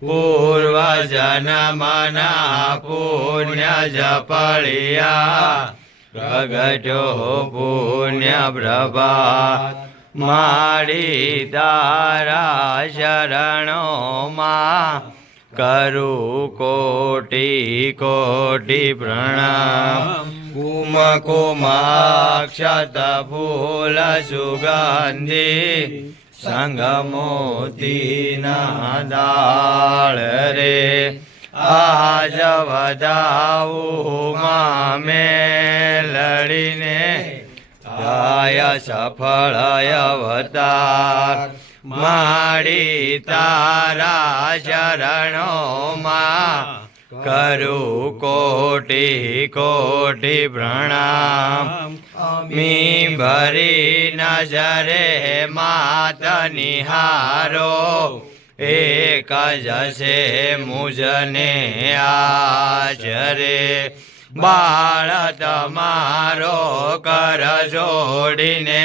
પૂર્વજન્મના પુણ્ય જપળિયા પ્રગટ્યો પુણ્ય પ્રભા મારી તારા શરણોમાં કરું કોટી કોટી પ્રણામ. કુમ કુમાક્ષત ફૂલ સુગંધી. સંગમોતીના દાળ રે. આજ વધાવું મામે લડીને ગાય સફળ અવતાર. માડી તારા શરણોમાં કરું કોટી કોટી પ્રણામ મી ભરી નજરે માત નિહારો એક જશે મુજને આજરે બાળ તમારો કર જોડીને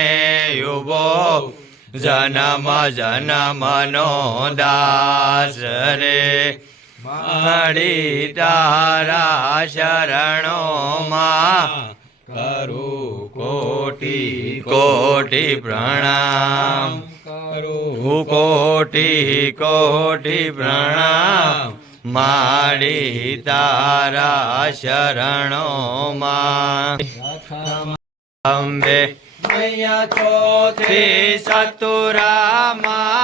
યુવો જનમ જનમનો દાસ રે મળી તારા શરણોમાં કરું કોટી કોટી પ્રણામ. કરું કોટી કોટી પ્રણામ. માડી તારા શરણોમાં. અંબે મૈયા ચોથી સતુરા મા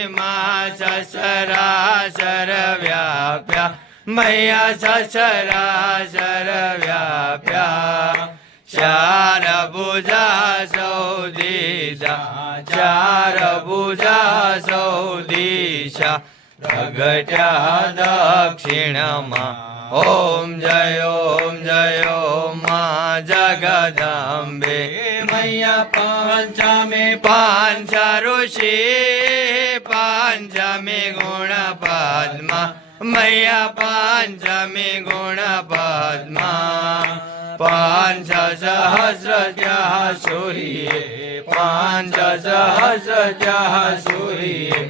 લક્ષ્મી મા સસરા સર વ્યાપ્યા. મૈયા સસરા સર વ્યાપ્યા. ચાર બુજા સૌ દિશા ચાર બુજા સૌ દિશા પ્રગટ્યા દક્ષિણમાં ઓમ જય ઓમ જય મા જગદાંબે. મૈયા પાંચમે પાંચ ઋષિ પાંચમે ગુણ પદ્મા મૈયા પાંચમે ગુણ પદ્મા પાંચ સહસ્ર જ્યાં સૂર્ય પાંચ સહસ્ર જ્યાં સૂર્ય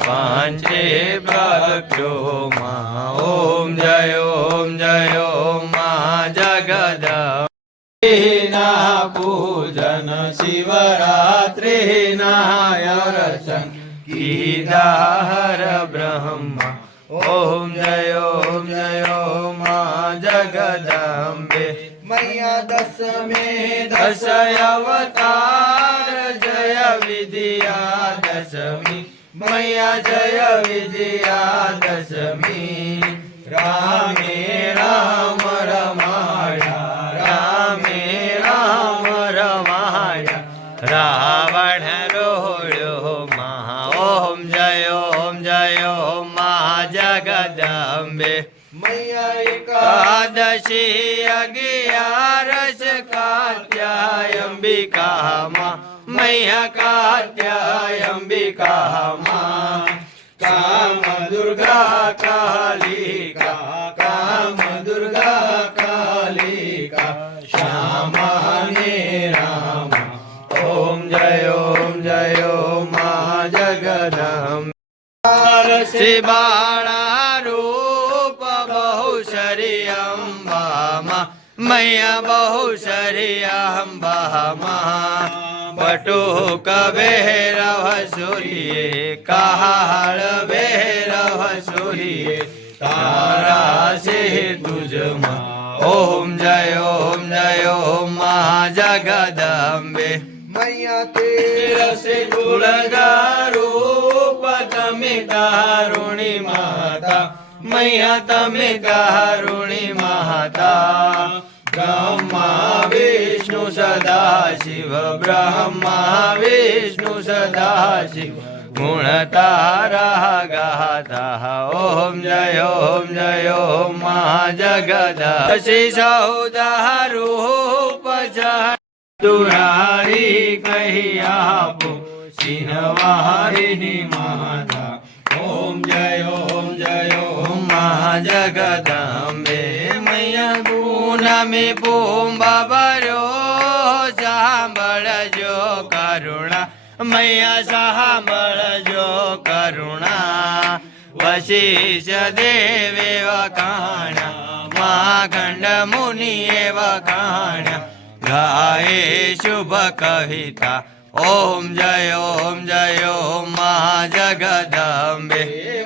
પાંચે ભક્તો માં, ઓમ જય ઓમ જય મા જગદ ના પૂજન શિવરાત્રિ ના રચન કીધા હર બ્રહ્મા ઓમ જય ઓમ જય મા જગદંબે મૈયા દસમે દશ અવતાર જય વિદ્યા દશમી મૈયા જય વિદ્યા દશમી રામ એકાદશી અગિયારસ કાત્યાયંબિકામાં મૈયા કાત્યાયંબિકામાં. કામ દુર્ગા કાલિકા કામ દુર્ગા કાલિકા, શ્યામાને રામ. ઓમ જય ઓમ જય મા જગદંબે શ્રી શરી અંબામાં મૈયા બહુ શરી અંબામાં બટુક બેરવ સૂર્યે કાળ બેરવ સૂર્યે તારા છે તુજમાં ઓમ જય ઓમ જય ઓમ મા જગદંબે મૈયા તેર રસે મૈયા તમે કારુણી માતા બ્રહ્મા વિષ્ણુ સદા શિવ, બ્રહ્મા વિષ્ણુ સદા શિવ. ગુણ તારા ગાતા, ઓમ જય ઓમ જય, ઓમ મા જગદ શિ સૌદારૂપ તુરારી કહી આપો, સિંહવાહિની માતા જગદંબે મૈયા ગુનામે પૂંબા બરો સાંભળજો કરુણા મૈયા સાંભળજો કરુણા વશિષ દેવે વખાણા માખંડ મુનિએ વખાણા ગાયે શુભ કવિતા ઓમ જય ઓમ જય ઓમ મા જગદંબે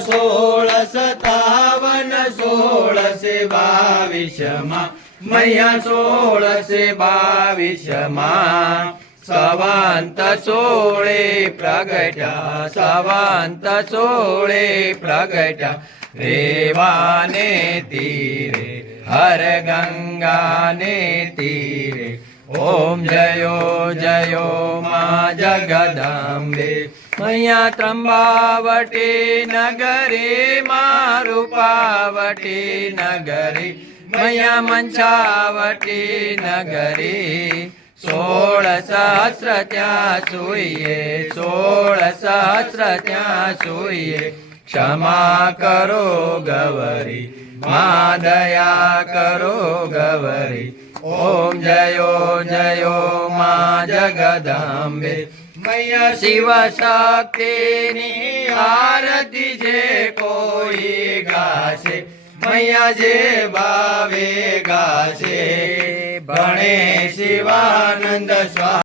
સોળ સતાવન સોળસે બાવીસમાં મૈયા સોળસે બાવીસમાં સવાંત સોળે પ્રગટ્યા સવાંત સોળે પ્રગટ્યા રેવાને તીરે હર ગંગાને તીરે ઓમ જયો જયો મા જગદંબે મૈયા ત્રંબાવટી નગરી મારુપાવટી નગરી. મૈયા મંચાવટી નગરી. સોળ સહસ્ર ત્યાં સુઈએ, સોળ સહસ્ર ત્યાં સુઈએ. ક્ષમા કરો ગવરી, મા દયા કરો ગવરી. ઓમ જયો જયો મા જગદંબે. મૈયા શિવ શક્તિની આરતી જે કોઈ ગાશે મૈયા જે ભાવે ગાશે. ભણે શિવાનંદ સ્વા